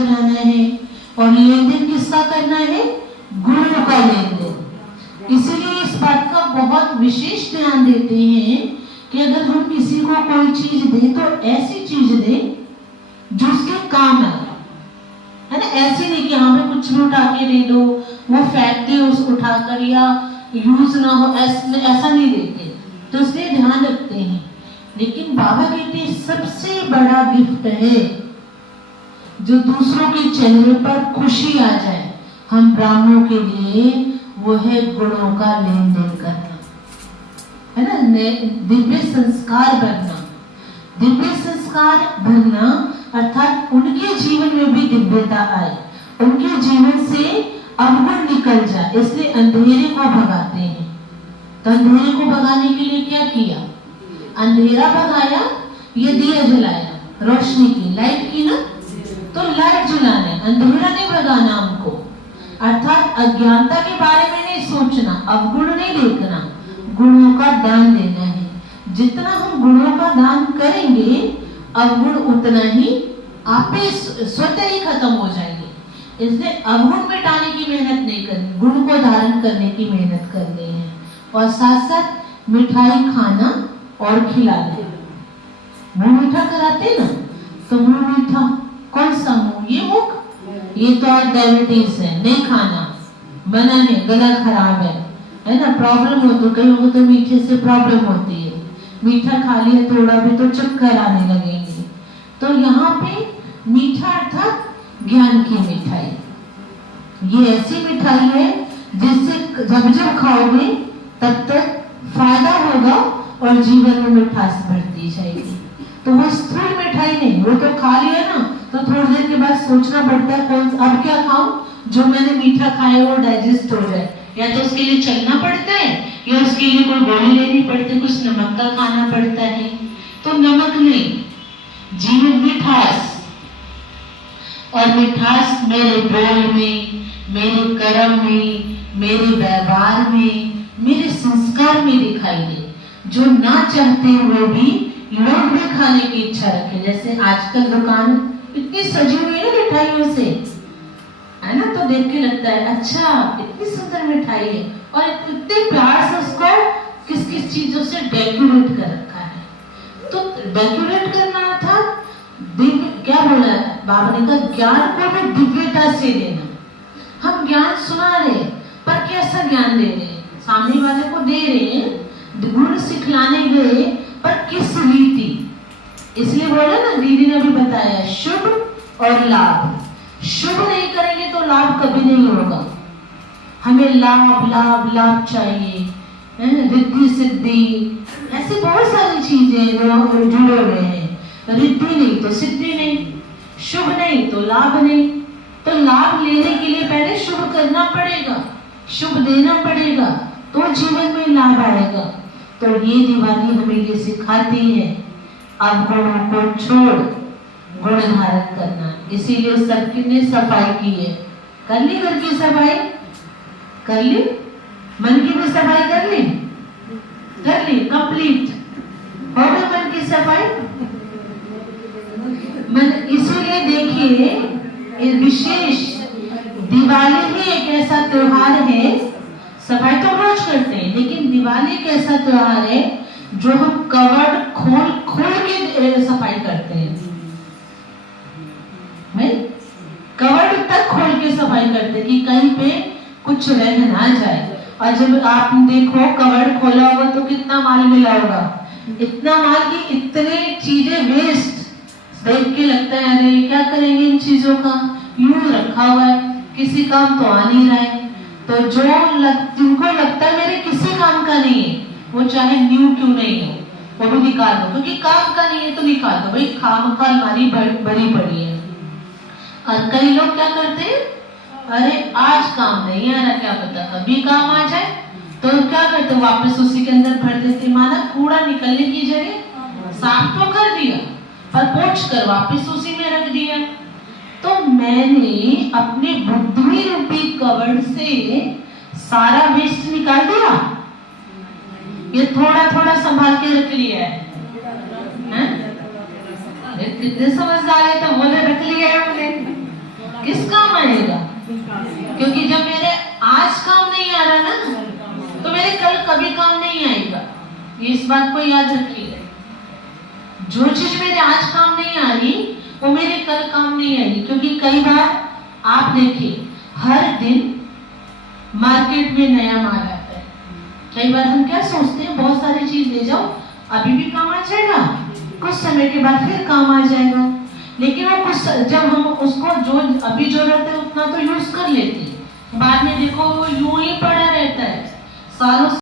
जलाना है और लेन देन किसका करना है? गुणों का लेन देन। इसीलिए इस बात का बहुत विशेष ध्यान देते हैं कि अगर हम किसी को कोई चीज दें तो ऐसी चीज दें जो उसके काम आए, है ना। ऐसे नहीं कि हमें कुछ भी उठा के दे दो, वो फेंक दे उस उठाकर या यूज ना हो, ऐसा नहीं देते, तो इसलिए ध्यान रखते हैं। लेकिन बाबा कहते हैं सबसे बड़ा गिफ्ट है जो दूसरों के चेहरे पर खुशी आ जाए हम ब्राह्मणों के लिए, वो है गुणों का लेन देन करना, है ना। दिव्य संस्कार भरना, दिव्य संस्कार भरना अर्थात उनके जीवन में भी दिव्यता आए, उनके जीवन से अवगुण निकल जाए, इसलिए अंधेरे को भगाते हैं। तो अंधेरे को भगाने के लिए क्या किया? अंधेरा भगाया, ये दिया जलाया, रोशनी की, लाइट की ना, तो लाइट जलाना है, अंधेरा नहीं भगाना हमको। अर्थात अज्ञानता के बारे में नहीं सोचना, अवगुण नहीं देखना, गुणों का दान देना है। जितना हम गुणों का दान करेंगे अवगुण उतना ही आप स्वतः ही खत्म हो जाएंगे। इसलिए अवगुण मिटाने की मेहनत नहीं करनी, गुण को धारण करने की मेहनत करनी है। और साथ साथ मिठाई खाना और खिलाना। मुंह मीठा कराते ना, तो मुंह मीठा कौन सा मुंह? ये मुख, ये तो आज डायबिटीज है, नहीं खाना, मना है, गला खराब है ना, प्रॉब्लम हो, तो कई लोगों को तो मीठे से प्रॉब्लम होती है, मीठा खा लिया थोड़ा भी तो चक्कर आने लगेंगे। तो यहाँ पे मीठा अर्थात ज्ञान की मिठाई, ये ऐसी मिठाई है जिससे जब जब खाओगे तब तक फायदा होगा और जीवन में मिठास बढ़ती जाएगी। तो वो स्थूल मिठाई नहीं, वो तो खा लिया ना तो थोड़ी देर के बाद सोचना पड़ता है कौन अब क्या खाऊं जो मैंने मीठा खाया वो डाइजेस्ट हो जाए, या तो उसके लिए चलना पड़ता है या उसके लिए कोई गोली लेनी पड़ती है, कुछ नमक का खाना पड़ता है। तो नमक नहीं, जीवन मिठास, और मिठास मेरे बोल में, मेरे कर्म में, मेरे व्यवहार में, मेरे संस्कार में दिखाई दे, जो ना चाहते हुए भी लोग भी खाने की इच्छा रखे। जैसे आजकल दुकान इतनी सजी हुई है ना मिठाइयों से, है ना, तो देख के लगता है अच्छा इतनी सुंदर मिठाई है, और इतने प्यार से उसको किस किस चीजों से डेकोरेट कर रखा है। तो डेकोरेट करना था दिव्य, क्या बोला बाबा ने कहा, ज्ञान को भी दिव्यता से देना। हम ज्ञान सुना रहे पर कैसा ज्ञान दे रहे हैं? सामने वाले को दे रहे हैं, गुण सिखलाने गए पर किस रीति? इसलिए बोला ना, दीदी ने भी बताया शुभ और लाभ। शुभ नहीं करेंगे तो लाभ कभी नहीं होगा। हमें लाभ लाभ लाभ चाहिए, रिद्धि सिद्धि, ऐसी बहुत सारी चीजें जो जुड़े हुए हैं। रिद्धि नहीं तो सिद्धि नहीं, शुभ नहीं तो लाभ नहीं। तो लाभ लेने के लिए पहले शुभ करना पड़ेगा, शुभ देना पड़ेगा, तो जीवन में लाभ आएगा। तो ये दिवाली हमें ये सिखाती है अवगुणों को छोड़ गुण धारण करना। इसीलिए सबकी ने सफाई की है। कर ली घर की सफाई? कर ली? मन की भी सफाई कर ली? कर ली, कंप्लीट हो गई मन की सफाई। मन, इसीलिए देखिए विशेष दिवाली ही एक ऐसा त्योहार है, सफाई तो रोज करते हैं, लेकिन दिवाली एक ऐसा त्योहार है जो हम कवर्ड खोल खोल के सफाई करते हैं। कवर्ड तक खोल के सफाई करते हैं कि कहीं पे कुछ रह ना जाए। और जब आप देखो कवर्ड खोला होगा तो कितना माल मिला होगा, इतना माल की इतने चीजें वेस्ट, देख के लगता है अरे क्या करेंगे इन चीजों का, यूं रखा हुआ है, किसी काम तो आ नहीं रहा है। तो जिनको लगता है मेरे किसी काम का नहीं है, वो चाहे न्यू क्यों नहीं हो वो भी निकाल दो, क्योंकि काम का नहीं है तो निकाल दो भाई, खाम खा अलमारी बड़ी पड़ी है। और कई लोग क्या करते हैं, अरे आज काम नहीं आ रहा, क्या पता कभी काम आ जाए, तो क्या करते वापस उसी के अंदर भर देते। माना कूड़ा निकलने की जगह साफ तो कर दिया पर पोंछ कर वापस उसी में रख दिया। तो मैंने अपने बुद्धि रूपी कवर्ड से सारा वेस्ट निकाल दिया, ये थोड़ा थोड़ा संभाल के रख लिया है। कितने समझदार है, तो बोले रख लिया है हमने, इस बात को याद रखिए, जो चीज मेरे आज काम नहीं आ रही वो मेरे कल काम नहीं आएगी। क्योंकि कई बार आप देखिए हर दिन मार्केट में नया माल आता है। कई बार हम क्या सोचते हैं, बहुत सारी चीज ले जाओ, अभी भी काम आ जाएगा, कुछ समय के बाद फिर काम आ जाएगा। लेकिन वो कुछ जब हम उसको जो अभी जरूरत है उतना तो यूज कर लेते हैं, बाद में देखो वो यूं ही पड़ा रहता है सालों